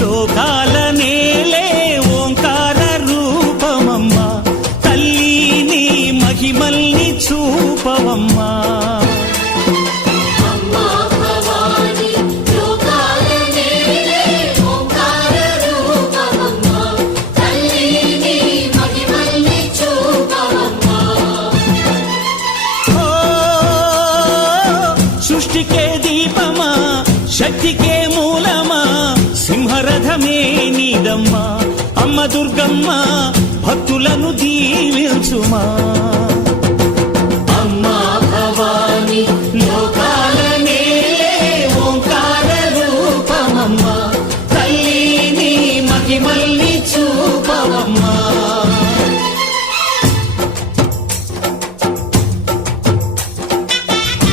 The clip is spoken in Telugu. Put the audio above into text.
లోకాల నేలే ఓంకార రూపమమ్మా తల్లి నీ మహిమల్ని చూపవమ్మా సృష్టికే దీపమా శక్తికే మూలమా సింహరథమే నీదమ్మా అమ్మ దుర్గమ్మ భక్తులను దీవించుమా